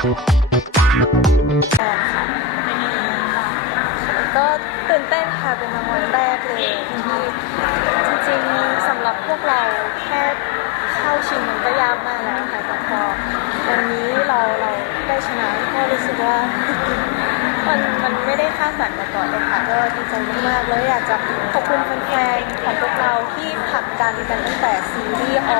ก็ตื่นเต้นค่ะเป็นรางวัลแรกเลยที่จริงๆสำหรับพวกเราแค่เข้าชิงมันก็ยากมากแล้วค่ะแต่พอวันนี้เราเราได้ชนะก็รู้สึกว่ามันมันไม่ได้คาดฝันมาก่อนเลยค่ะก็ดีใจมากๆแล้วอยากจะขอบคุณแฟนๆของพวกเราที่ผลักดันกันตั้งแต่ซีรีส์ออ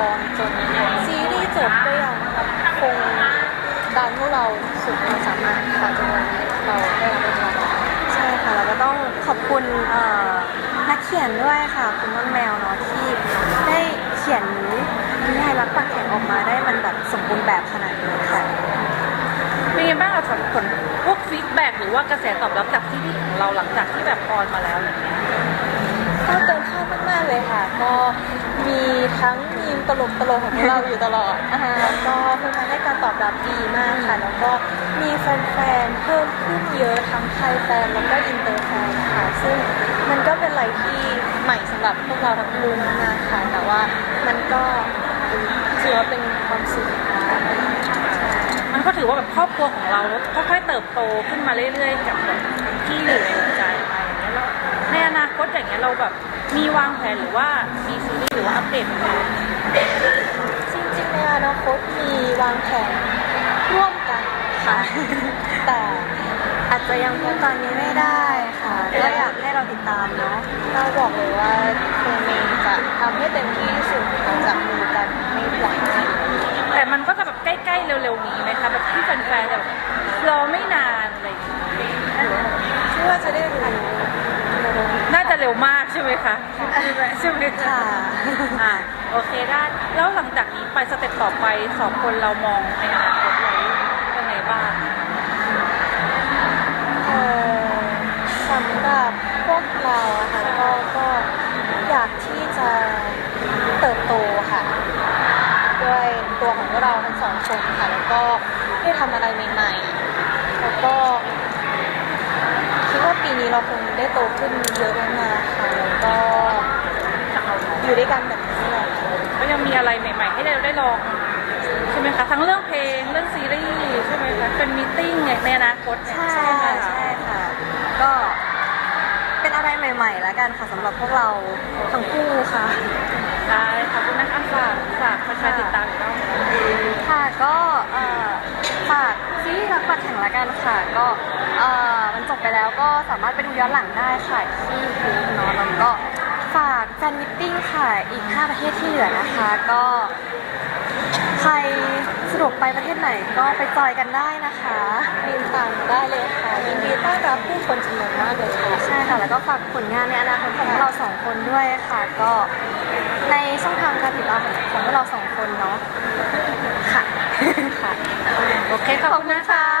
ขียนด้วยค่ะคุณต้นแมวเนาะที่ได้เขียนนิยายรักปักแข็งออกมาได้มันแบบสมบูรณ์แบบขนาดนี้ค่ะเป็นไงบ้างเราสำหรับผลพวกฟีดแบ็กหรือว่ากระแสตอบรับจากที่นี่ของเราหลังจากที่แบบออนมาแล้วอย่างเงี้ยก็เกินคาดมากๆเลยค่ะ ก็มีทั้งมีมตลกตลกๆของพวกเราอยู่ตลอดนะคะแล้วก็แฟนๆให้การตอบรับดีมากค่ะ แล้วก็มีแฟนๆเพิ่มขึ้นเยอะทั้งไทยแฟนแล้วก็อินเตอร์แฟนค่ะ ซึ่งมันก็เป็นอะไรที่ วกเราทั้งคู่มากๆค่ะ แต่ว่ามันก็ถือว่าเป็นความสุขค่ะมันก็ถือว่าแบบครอบครัวของเราค่อยๆเติบโตขึ้นมาเรื่อยๆ กับแบบที่อยู่ในหัวใจมาอย่างเงี้ยแล้วในอนาคตอย่างเงี้ยเราแบบมีวางแผนหรือว่ามีซีรีส์หรือว่าอัปเดตอะไรไหมจริงๆในอนาคตมีวางแผนร่วมกันค่ะ แต่อาจจะยังพูดตอนนี้ไม่ได้ค่ะ ก็อยากให้เราติดตามเนาะเราบอกเลยว่าเฟรมเองจะทำให้เต็มที่ที่สุดจับมือกันไม่หวัง แต่มันก็จะแบบใกล้ๆเร็วๆนี้ไหมคะ แบบที่แฟนๆจะแบบรอไม่นานอะไรอย่างเงี้ยที่ว่าจะได้รู้น่าจะเร็วมากใช่ไหมคะใช่ไหมใช่ไหมคะค่ะอ่าโอเคได้แล้วหลังจากนี้ไปสเต็ปต่อไปสองคนเรามองในอนาคตไว้ยังไงบ้างเอ่อสำหรับพวกเราอะค่ะก็ก็อยากที่จะเติบโตค่ะ ด้วยตัวของพวกเราทั้งสองคนค่ะ แล้วก็ ได้ทำอะไรใหม่ๆ แล้วก็คิดว่าปีนี้เราคงได้โตขึ้นเยอะมากๆค่ะแล้วก็อยู่ด้วยกันแบบนี้แหละก็ยังมีอะไรใหม่ ๆ ให้เราได้ลอง ใช่ไหมคะทั้งเรื่องเพลงเรื่องซีรีส์ใช่ไหมคะเป็นมิทติ้งในอนาคตเนี่ยใช่ไหมค่ะคะใช่ค่ะ ก็เป็นอะไรใหม่ๆแล้วกันค่ะสำหรับพวกเราทั้งคู่ค่ะ ได้ขอบคุณนะคะฝากฝากแฟนๆติดตามอีกรอบหนึ่งค่ะก็เอ่อฝากซีรีส์รักปัด แข่งละกันค่ะ ก็เอ่อมันจบไปแล้วก็สามารถไปดูย้อนหลังได้ค่ะที่ยูทูบเนาะแล้วก็ฝากแฟนมิทติ้งค่ะอีก 5 ประเทศที่เหลือนะคะ ก็ใครสะดวกไปประเทศไหนก็ไปจอยกันได้นะคะบินตามมาได้เลยค่ะยินดีต้อนรับผู้คนจำนวนมากเลยค่ะใช่ค่ะ แล้วก็ฝากผลงานในอนาคตของพวกเราสองคนด้วยค่ะ ก็ในช่องทางการติดตามของพวกเราสองคนเนาะค่ะ ค่ะ โอเคขอบคุณนะคะขอบคุณค่ะ